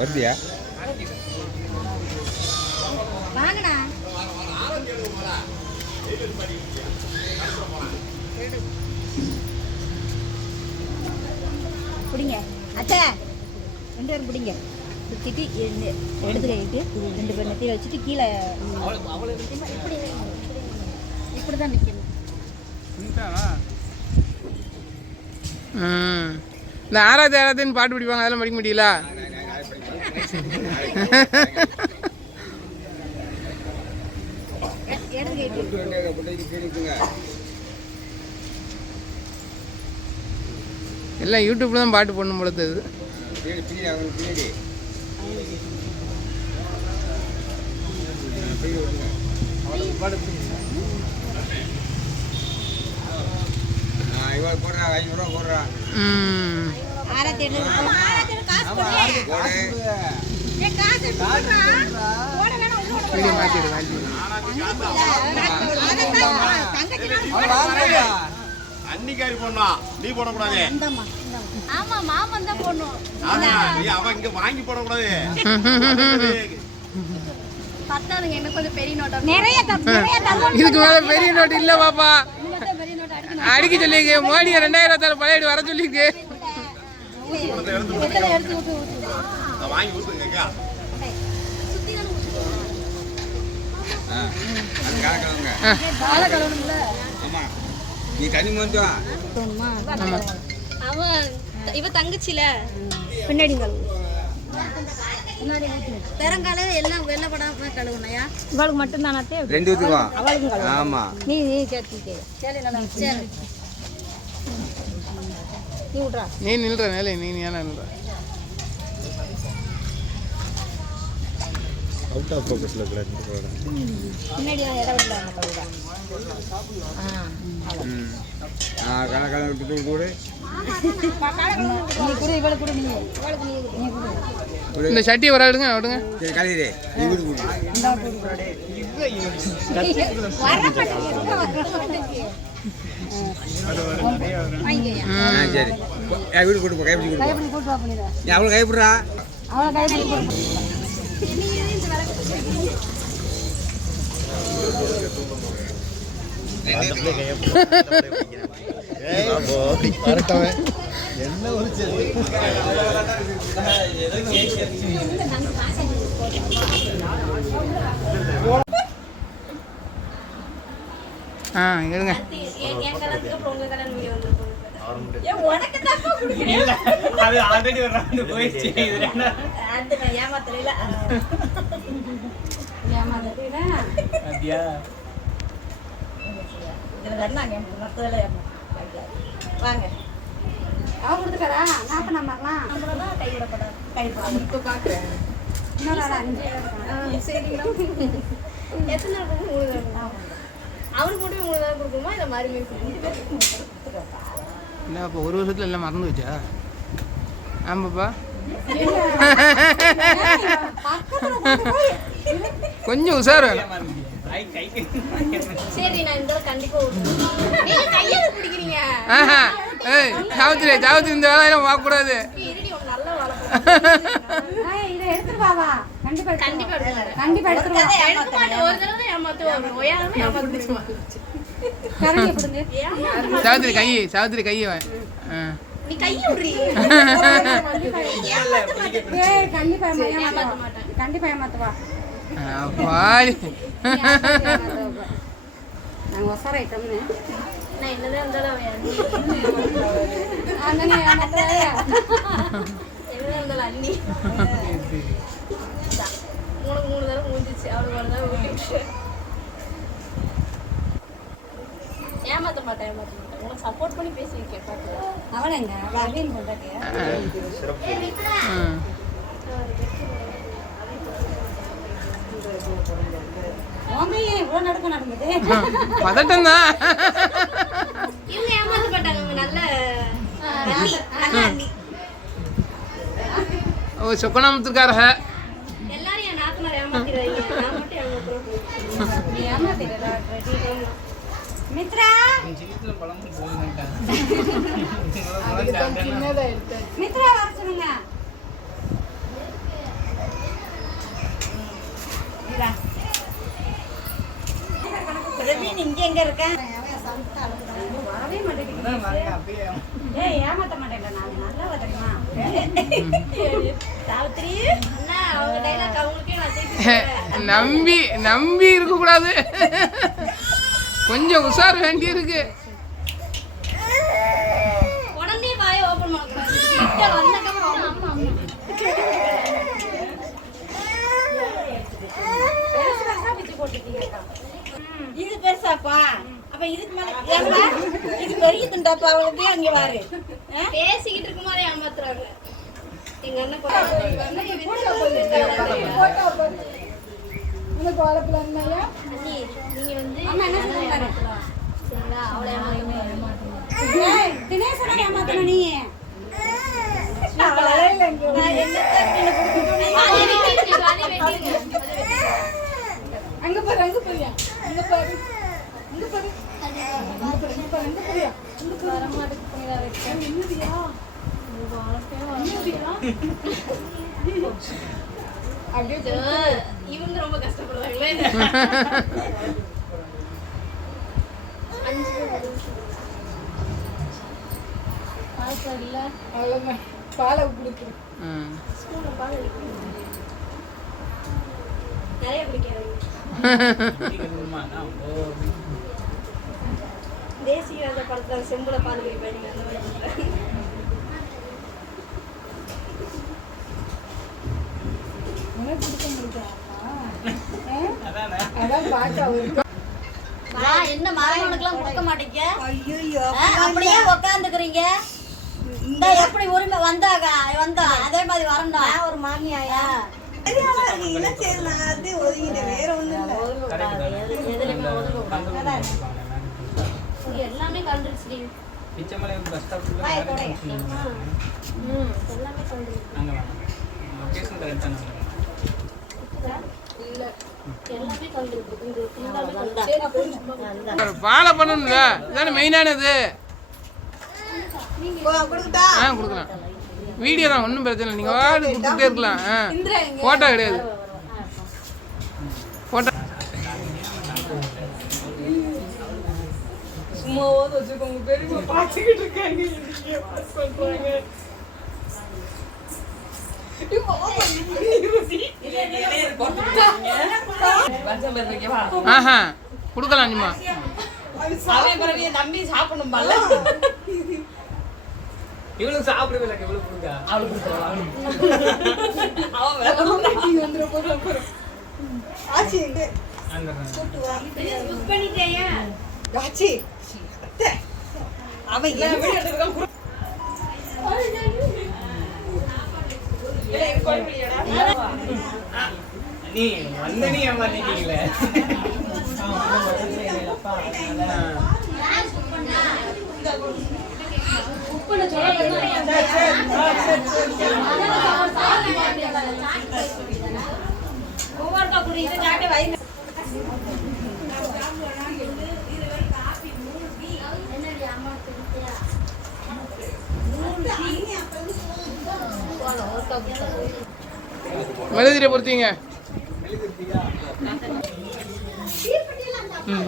வருதியா வாங்கண்ணா பிடிங்க அத்தை 2 பேரும் பிடிங்க சுற்றிட்டு எடுத்து கைட்டு 2 பேர் நெத்தியில் வச்சுட்டு கீழே இப்படி தான் நிற்கணும். இந்த ஆறாவது பாட்டு பிடிப்பாங்க, அதெல்லாம் படிக்க முடியல. எல்லாம் யூடியூப்ல தான் பாட்டு போடணும் போல தெரியுது. அன்னிக்காரி பொண்ணா நீ போடக்கூடாது. ஆமா மாமன் தான் போடணும். அவன் இங்க வாங்கி போடக்கூடாது. பத்தாதுங்க, என்ன கொஞ்சம் பெரிய நோட்டா நிறைய இதுக்கு மேல பெரிய நோட்டு இல்ல பாப்பா. அடிக்க சொல்லிங்க மோடி 2026 பழைய வர சொல்லிங்க. வாங்கி ஊத்துங்க. நீ தனி மட்டும் அவன் இவ தங்கச்சில பின்னாடி பெருங்கால எல்லாம் வெள்ளப்படாம கழுவுனையா? இவளுக்கு மட்டும் தானே? 2 ஊத்துவா. அவளுக்கு கழுவு. ஆமா. நீ கேட்டிக்கே. சரி நல்லா சரி. நீ விட்றா. நீ நில்ற மேலே நீ ஏனா நில்ற? அவுட் ஆஃப் ஃபோக்கஸ்ல இருக்கற. பின்னாடி இடம் இல்லாம கழுவுடா. கணக்கான விட்டு கூட இந்த சட்டி வர விடுங்க விடுங்க. கலையிலே நீ விடு விடு. சரி வீடு கூட்டு போ. கைப்பிடி கூட்டு போ. நீ அவளை கைப்பிடுறா. என்ன ஒரு எடுங்க. வாங்க அவன் கொடுத்துக்காரா? நாற்பது நம்பர்லாம் கை விடப்படாது. கை பார்க்குறேன். சரிங்களா? எத்தனை நாள் 3 தடவை அவனுக்கு மட்டும் 3 தடவை கொடுக்குமா? இல்லை மாதிரி என்ன அப்போ 1 வருஷத்துல எல்லாம் மறந்து வச்சா? ஆமாப்பா கொஞ்சம் உஷார் வேணும். சரி நான் இந்த கண்டிப்பா பிடிக்கிறீங்க. சாவித்திரி சாவித்திரி இந்த வேலையெல்லாம் பார்க்கக்கூடாது. சாவித்திரி கை சாவித்திரி கையை நீ கையை விடுறீ. கண்டிப்பா ஏமாத்துவா. நாங்கள் ஒசார ஐட்டம்னு நான் என்னதான் இருந்தாலும் என்னதான் அண்ணி 3 தடவை முடிஞ்சிச்சு. அவளுக்கு 1 தடவை ஊட்டிட்டு ஏமாத்த மாட்டேன் உனக்கு சப்போர்ட் பண்ணி பேசியிருக்கேன். பார்த்து அவனைங்க அபியன் பண்ணுறேன். பதட்டம் தான். இவங்க ஏமாத்தப்பட்டாங்க. நல்ல ஓ சொக்கனாமத்துக்காரக எல்லாரும் என் நாத்தனார் ஏமாத்திடுவாங்க. நான் மட்டும் மித்ரா மித்ரா வர சொல்லுங்க. பிரவீன் இங்க எங்க இருக்க? வரவே மாட்டேங்குது. ஏய் ஏமாத்த மாட்டேன்டா, நான் நல்லா தெரியுமா? சாவித்ரி அண்ணா அவங்க டைலாக் அவங்களுக்கே நான் திருப்பி நம்பி நம்பி இருக்க கூடாது, கொஞ்சம் உஷார் வேண்டி இருக்கு. உடனே வாயை ஓபன் பண்ணக்கூடாது. கிட்ட வந்தக்கப்புறம் அம்மா அம்மா பெருசா பிச்சு போட்டுட்டீங்கக்கா. இது பெருசாப்பா, அப்ப இதுக்கு மேல ஏம்மா இது பெரிய துண்டாப்பா, அவளுக்கு அங்க பாரு. பேசிக்கிட்டு இருக்கும்போதே ஏமாத்துறாங்க எங்க அண்ணன். நீங்க வந்து அம்மா என்ன சொல்றாங்க சரிங்களா? அவளை தினேசனை ஏமாத்தணும் நீ. அங்க பாரு அங்க பாரு அங்க பாரு அங்க பாரு இவங்க ரொம்ப கஷ்டப்படுவாங்களே. பாலை குடிக்கிறேன், நிறைய குடிக்கிறேன். தேசிய படத்துல செம்புல பால் குடிப்பேன். என்ன மரவனுக்குலாம் கொடுக்க மாட்டீங்க? அப்படியே உக்காந்துக்கிறீங்க. இந்த எப்படி உரிமை வந்தாங்க வந்தா அதே மாதிரி வரணும். ஒரு மாமியாயா எல்லாமே கண்டுருச்சு. ஃபாலோ பண்ணணும்ல, இதுதானே மெயினானது. கொடுக்கலாம், வீடியோ தான், ஒன்றும் பிரச்சனை இல்லை. நீங்கள் வாடி கொடுத்துட்டே இருக்கலாம். ஃபோட்டோ கிடையாது, ஃபோட்டோ சும்மாவது வச்சுக்கோங்க. பெரியமா பார்த்துக்கிட்டு இருக்காங்க. ஆஹா கொடுக்கலாம். நிமா நம்பி சாப்பிடணும். இவளுக்கு சாப்பிடவே இல்லை, இவளுக்கு கொடுங்க, அவளுக்கு நீ வந்த நீ ஏமாத்திட்டீங்களே. மெழுதிரியை பொறுத்தீங்க.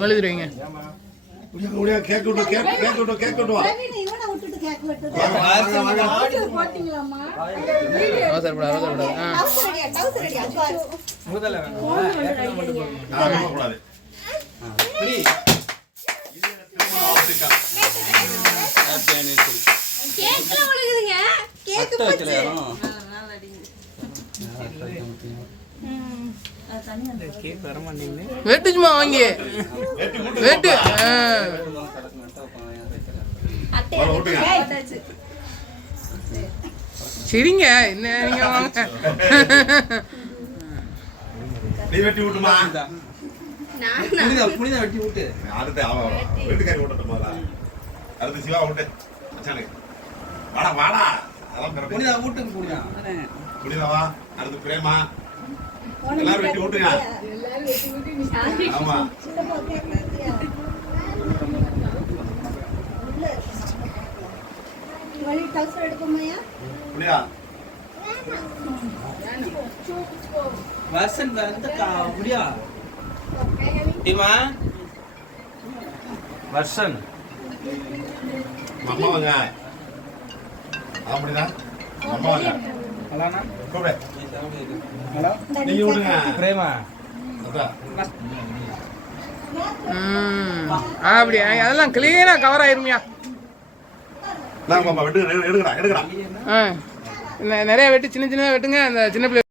மெழுதிரிங்க வெட்டுச்சுமா வாங்கி வெட்டு. சரிங்க, என்ன நீங்க வாங்க. நீ வெட்டி விட்டுமா? புனிதா வெட்டி விட்டு அடுத்து அவன் வீட்டுக்காரி விட்டுட்டு போதா? அடுத்து சிவா விட்டு மச்சானுக்கு வாடா வாடா. அதெல்லாம் புனிதா வீட்டுக்கு புனிதா புனிதாவா? அடுத்து பிரேமா எல்லாரும் வெட்டி விட்டுங்க. ஆமா. அப்படியா? வசன் வந்து முடியா டீமா வர்ஷன் அம்மா வாங்க. அப்படிதான் அம்மா வாங்க. ஹலோண்ணா கூப்பிடு. ஹலோ நீங்க விடுங்க. பிரேமா அதான். அப்படியா அதெல்லாம் கிளீனா கவர் ஆயிருமியா. நான் பாப்பா வெட்டுங்க, எடுக்கடா எடுக்கடா. நிறைய வெட்டி சின்ன சின்னதாக வெட்டுங்க அந்த சின்ன பிள்ளை